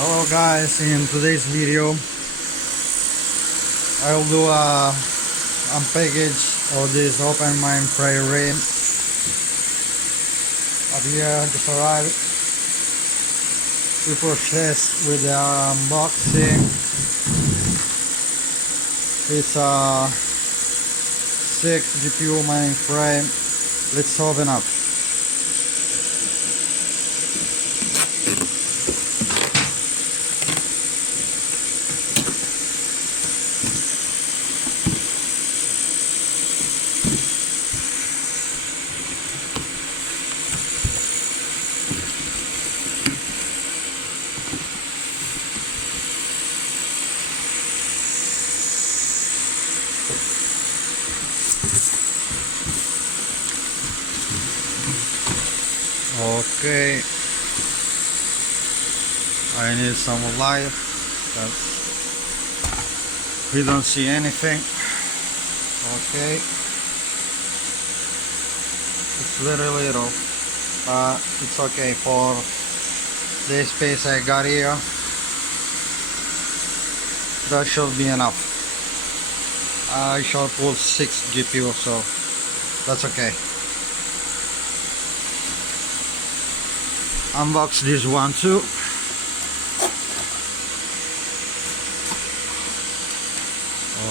Hello guys, in today's video I will do a unpackage of this open mind prayer ring. Up here just arrived. We processed with the unboxing. It's a 6 GPU mainframe. Let's open up. Okay, I need some light because we don't see anything. Okay, it's very little, but it's okay for the space I got here. That should be enough. I shall put 6 GPU, so that's okay. Unbox this one too.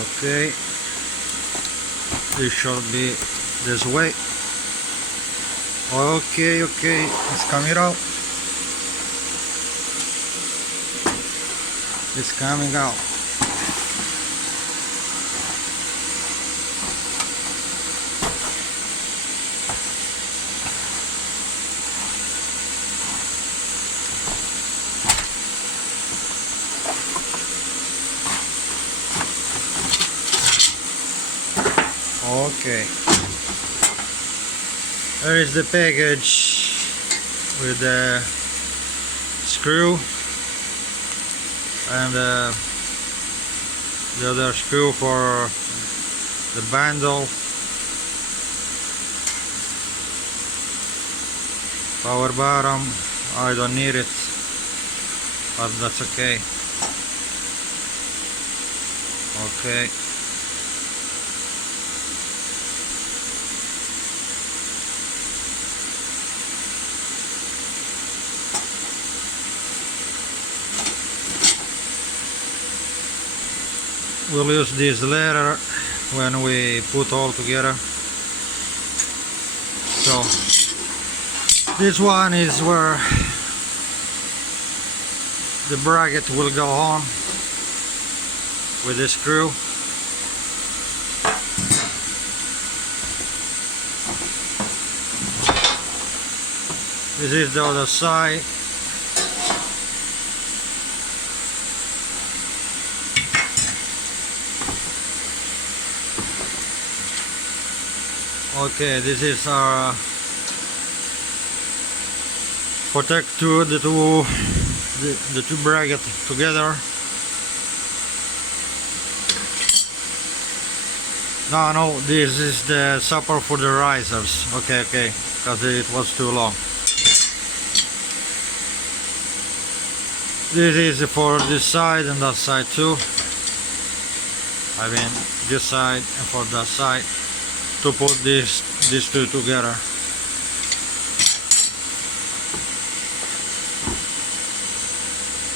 Okay, this should be this way. Okay, it's coming out. It's coming out. Okay, there is the package with the screw and the other screw for the bundle, power bottom. I don't need it, but that's okay. Okay. We'll use this later when we put all together. So this one is where the bracket will go on with the screw. This is the other side. Okay, this is our protect the two bracket together. No, this is the support for the risers. Okay, because it was too long. This is for this side and that side too. I mean this side and for that side, to put these two together.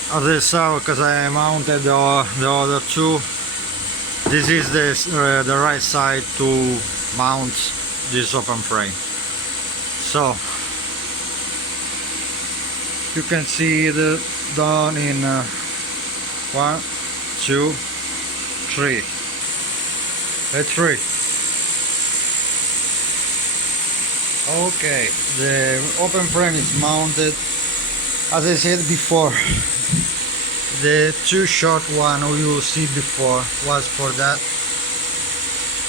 As I saw, because I mounted the other two, this is the right side to mount this open frame. So you can see the done in 1, 2, 3. That's 3. Okay, the open frame is mounted. As I said before, the two short one you see before was for that.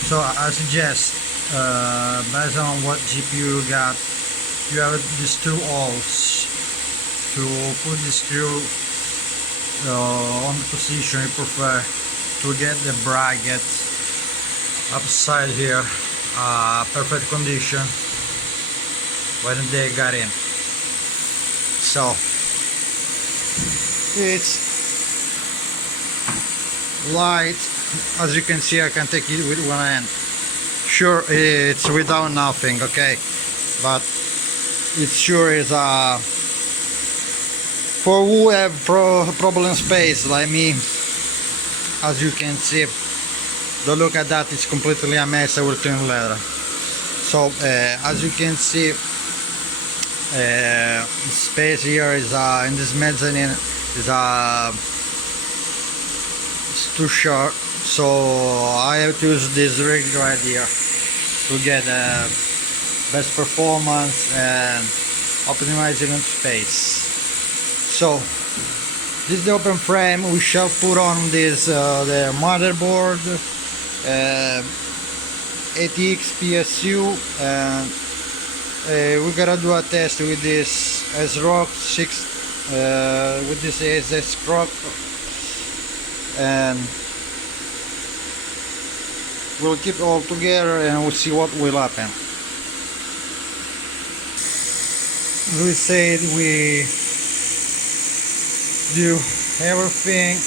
So I suggest, based on what GPU you got, you have these two holes to put the screw on the position you prefer to get the bracket upside here, perfect condition when they got in. So it's light. As you can see, I can take it with one hand. Sure, it's without nothing, okay, but it sure is for who have problem space like me. As you can see, don't look at that, it's completely a mess. I will clean later. So as you can see, space here is in this mezzanine is it's too short, so I have to use this rig right here to get best performance and optimizing space. So this is the open frame. We shall put on this the motherboard, ATX PSU, and we gotta do a test with this S-Rock 6 with this S-Rock, and we'll keep it all together and we'll see what will happen. We said we do everything.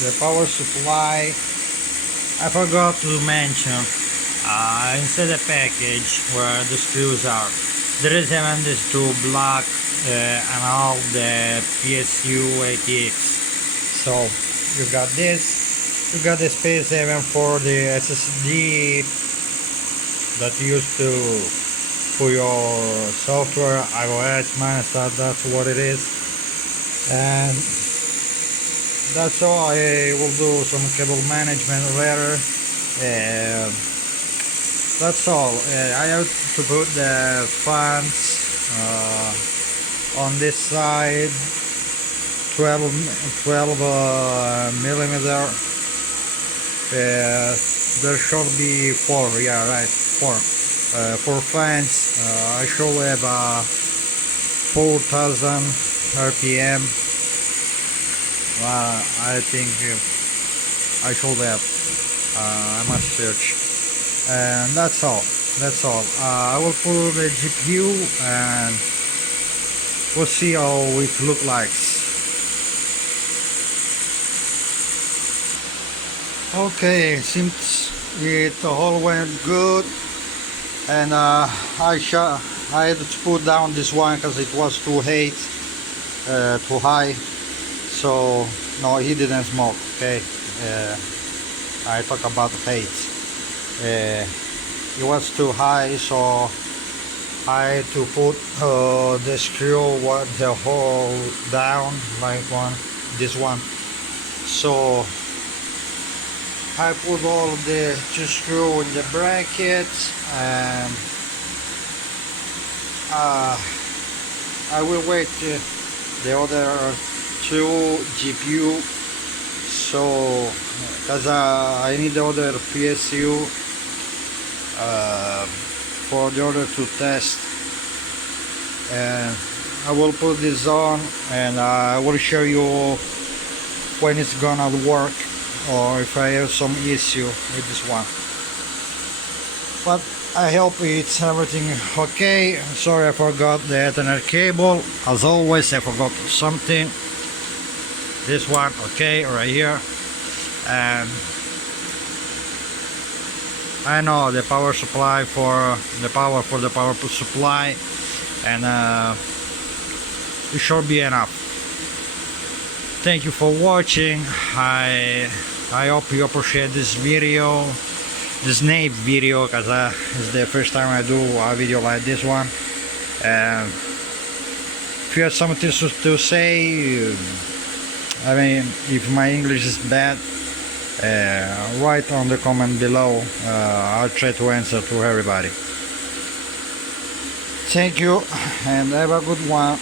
The power supply, I forgot to mention, inside the package where the screws are, there is even these two black and all the PSU ATX. So you got this, you got the space even for the SSD that you use to put your software, iOS, that's what it is. And that's all. I will do some cable management later. That's all. I have to put the fans on this side, 12 millimeter. There should be 4, yeah, right, 4 fans. I should have 4,000 RPM. I think I should have. I must search. And that's all. I will put the GPU and we'll see how it looks like. Okay, seems it all went good, and I had to put down this one because it was too high. So no, he didn't smoke. Okay, I talk about height. It was too high, so I had to put the screw, the hole down like this one. So I put all the 2 screws in the bracket, and I will wait the other 2 GPU, so because I need the other PSU for the other to test, and I will put this on and I will show you when it's gonna work or if I have some issue with this one. But I hope it's everything okay. Sorry I forgot the Ethernet cable. As always, I forgot something. This one, okay, right here. And I know the power supply for the power supply, and it should be enough. Thank you for watching. I hope you appreciate this video, this nape video, because it's the first time I do a video like this one. If you have something to say, I mean, if my English is bad, write on the comment below. I'll try to answer to everybody. Thank you and have a good one.